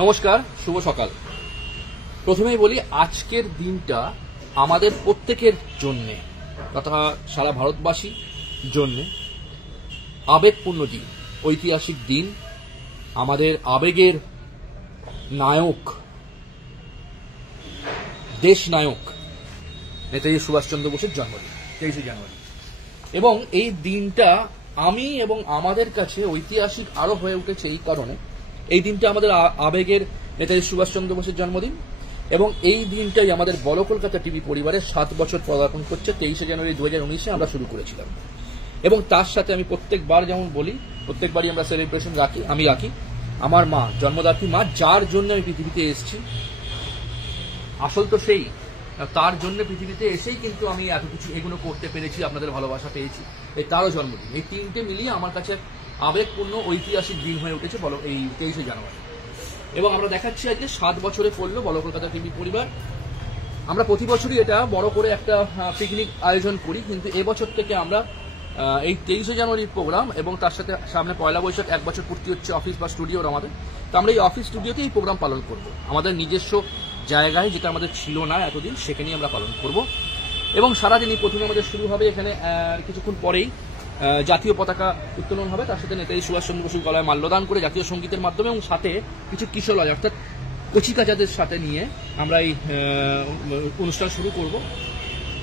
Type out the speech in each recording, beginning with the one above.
নমস্কার, শুভ সকাল। প্রথমেই বলি, আজকের দিনটা আমাদের প্রত্যেকের জন্যে তথা সারা ভারতবাসীর জন্যে আবেগপূর্ণ দিন, ঐতিহাসিক দিন। আমাদের আবেগের নায়ক, দেশ নায়ক নেতাজি সুভাষচন্দ্র বোসের জন্মদিন 23শে জানুয়ারি। এবং এই দিনটা আমি এবং আমাদের কাছে ঐতিহাসিক আরো হয়ে উঠেছে এই কারণে, এই দিনটা আমাদের আবেগের নেতাজি সুভাষচন্দ্র বোসের জন্মদিন এবং এই দিনটাই আমাদের বড় কলকাতা টিভি পরিবারের 7 বছর পদার্পণ করছে। 23শে জানুয়ারি 2019-এ আমরা শুরু করেছিলাম এবং তার সাথে আমি প্রত্যেকবার যেমন বলি, প্রত্যেকবারই আমরা সেলিব্রেশন রাখি। আমি রাখি আমার মা, জন্মদাত্রী মা, যার জন্য আমি পৃথিবীতে এসেছি। আসল তো সেই, তার জন্য পৃথিবীতে এসেই কিন্তু আমি এত কিছু এগুলো করতে পেরেছি, আপনাদের ভালোবাসা পেয়েছি। এই তারও জন্মদিন, এই তিনটে মিলিয়ে আমার কাছে আবেগপূর্ণ ঐতিহাসিক দিন হয়ে উঠেছে বলো এই 23শে জানুয়ারি। এবং আমরা দেখাচ্ছি আজকে 7 বছরে পড়লো বড় কলকাতা টিভি পরিবার। আমরা প্রতি বছরই এটা বড় করে একটা পিকনিক আয়োজন করি, কিন্তু এবছর থেকে আমরা এই 23শে জানুয়ারির প্রোগ্রাম এবং তার সাথে সামনে পয়লা বৈশাখ 1 বছর পূর্তি হচ্ছে অফিস বা স্টুডিওর আমাদের। তো আমরা এই অফিস স্টুডিওতে এই প্রোগ্রাম পালন করব আমাদের নিজস্ব জায়গায়, যেটা আমাদের ছিল না এতদিন, সেখানেই আমরা পালন করব। এবং সারাদিনই প্রথমে আমাদের শুরু হবে এখানে কিছুক্ষণ পরেই জাতীয় পতাকা উত্তোলন হবে, তার সাথে নেতাজি সুভাষচন্দ্র বসুর গলায় মাল্যদান করে জাতীয় সঙ্গীতের মাধ্যমে, এবং সাথে কিছু কিশোরজ অর্থাৎ কচিকাচাদের সাথে নিয়ে আমরা এই অনুষ্ঠান শুরু করব।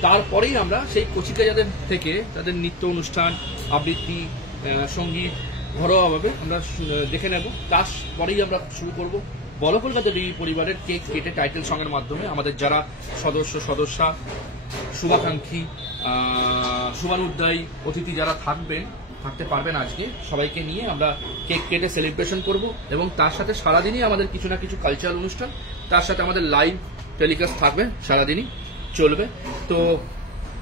তারপরেই আমরা সেই কচিকাচাদের থেকে তাদের নৃত্য অনুষ্ঠান, আবৃত্তি, সঙ্গীত ঘরোয়াভাবে আমরা দেখে নেব। তারপরেই আমরা শুরু করব বড় কলকাতা টিভি পরিবারের কেক কেটে টাইটেল সঙ্গের মাধ্যমে। আমাদের যারা সদস্যা, শুভাকাঙ্ক্ষী, শুভানুধ্যায়ী অতিথি যারা থাকতে পারবেন আজকে, সবাইকে নিয়ে আমরা কেক কেটে সেলিব্রেশন করব। এবং তার সাথে সারাদিনই আমাদের কিছু না কিছু কালচারাল অনুষ্ঠান, তার সাথে আমাদের লাইভ টেলিকাস্ট থাকবে, সারাদিনই চলবে। তো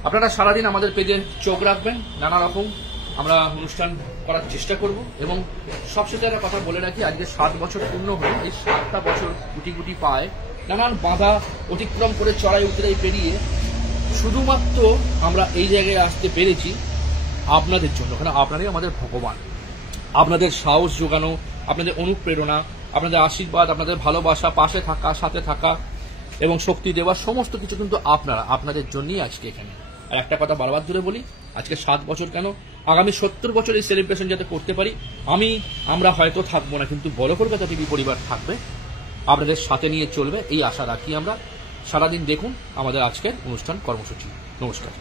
আপনারা সারাদিন আমাদের পেজে চোখ রাখবেন, নানা রকম আমরা অনুষ্ঠান করার চেষ্টা করব। এবং সবশেষে একটা কথা বলে রাখি, আজকে 7 বছর পূর্ণ হয়ে এই 7টা বছর গুটি গুটি পায় নানান বাধা অতিক্রম করে চড়াই উতরাই পেরিয়ে শুধুমাত্র আমরা এই জায়গায় আসতে পেরেছি আপনাদের জন্য। কারণ আপনারাই আমাদের ভগবান। আপনাদের সাহস যোগানো, আপনাদের অনুপ্রেরণা, আপনাদের আশীর্বাদ, আপনাদের ভালোবাসা, পাশে থাকা, সাথে থাকা এবং শক্তি দেওয়া, সমস্ত কিছু কিন্তু আপনাদের জন্যই আজকে এখানে। আর একটা কথা বারবার ধরে বলি, আজকে 7 বছর কেন, আগামী 70 বছর এই সেলিব্রেশন যাতে করতে পারি। আমরা হয়তো থাকবো না, কিন্তু বড় কলকাতা টিভি পরিবার থাকবে, আপনাদের সাথে নিয়ে চলবে, এই আশা রাখি আমরা। সারাদিন দেখুন আমাদের আজকের অনুষ্ঠান কর্মসূচি। নমস্কার।